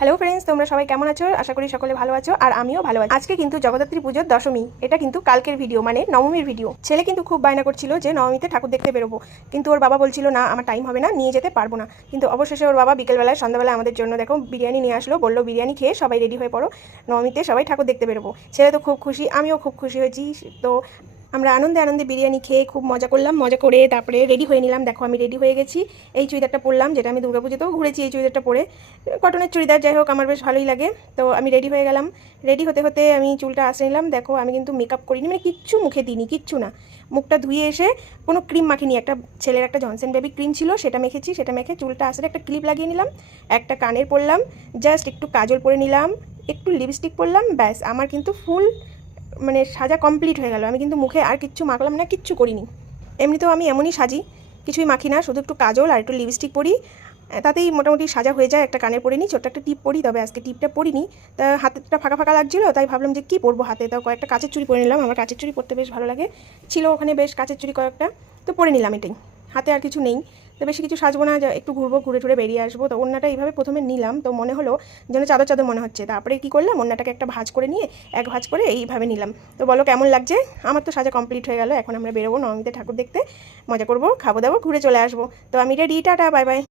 Hello friends, তোমরা সবাই কেমন আছো? আশা করি সকলে ভালো আছো, আর আমিও ভালো আছি। আজকে কিন্তু জগদ্ধাত্রী পুজোর দশমী, এটা কিন্তু কালকের ভিডিও, মানে নবমীর ভিডিও। ছেলে কিন্তু খুব বায়না করছিল যে নবমীতে ঠাকুর দেখতে বেরোবো, কিন্তু ওর বাবা বলছিল না, আমার টাইম হবে না, নিয়ে যেতে পারবো না। কিন্তু অবশেষে ওর বাবা বিকেলবেলায় সন্ধ্যাবেলায় আমাদের জন্য দেখো বিরিয়ানি নিয়ে আসলো, বললো বিরিয়ানি খেয়ে সবাই রেডি হয়ে পড়ো, নবমীতে সবাই ঠাকুর দেখতে বেরোবো। ছেলে তো খুব খুশি, আমিও খুব খুশি হয়েছি। তো আমরা আনন্দে আনন্দে বিরিয়ানি খেয়ে খুব মজা করলাম, মজা করে তারপরে রেডি হয়ে নিলাম। দেখো আমি রেডি হয়ে গেছি, এই চুড়িদারটা পরলাম, যেটা আমি দুর্গাপুজোতেও ঘুরেছি এই চুড়িদারটা পরে, কটনের চুড়িদার, যাই হোক আমার বেশ ভালোই লাগে। তো আমি রেডি হয়ে গেলাম, রেডি হতে হতে আমি চুলটা আসে নিলাম। দেখো আমি কিন্তু মেকআপ করিনি, মানে কিচ্ছু মুখে দিইনি, কিচ্ছু না। মুখটা ধুয়ে এসে কোনো ক্রিম মাখিনি, একটা ছেলের একটা জনসন বেবি ক্রিম ছিল, সেটা মেখেছি, সেটা মেখে চুলটা আসলে একটা ক্লিপ লাগিয়ে নিলাম, একটা কানের পরলাম, জাস্ট একটু কাজল পরে নিলাম, একটু লিপস্টিক পরলাম, ব্যাস আমার কিন্তু ফুল মানে সাজা কমপ্লিট হয়ে গেল। আমি কিন্তু মুখে আর কিচ্ছু মাখলাম না, কিচ্ছু করিনি। এমনিতেও আমি এমনই সাজি, কিছুই মাখি না, শুধু একটু কাজল আর একটু লিপস্টিক পরি, তাতেই মোটামুটি সাজা হয়ে যায়। একটা কানে পরে নিই, ছোট্ট একটা টিপ পরি, তবে আজকে টিপটা পরিনি। তা হাতেরটা ফাঁকা ফাঁকা লাগছিলো, তাই ভাবলাম যে কী পরবো হাতে, তাও কয়েকটা কাচের চুড়ি পরে নিলাম, আমার কাচের চুড়ি পরতে বেশ ভালো লাগে, ছিল ওখানে বেশ কাচের চুড়ি কয়েকটা, তো পরে নিলাম এটাই। হাতে আর কিছু নেই, তো বেশি কিছু সাজবো না, একটু ঘুরবো, ঘুরে টুরে বেরিয়ে আসবো। তো ওড়নাটা এইভাবে প্রথমে নিলাম, তো মনে হলো যেন চাদর চাদর মনে হচ্ছে, তারপরে কী করলাম, ওড়নাটাকে একটা ভাঁজ করে নিয়ে এক ভাঁজ করে এইভাবে নিলাম। তো বলো কেমন লাগছে? আমার তো সাজা কমপ্লিট হয়ে গেল, এখন আমরা বেরোবো নবমীতে ঠাকুর দেখতে, মজা করবো, খাবো দাবো, ঘুরে চলে আসবো। তো আমি রেডি, টাটা, বাই বাই।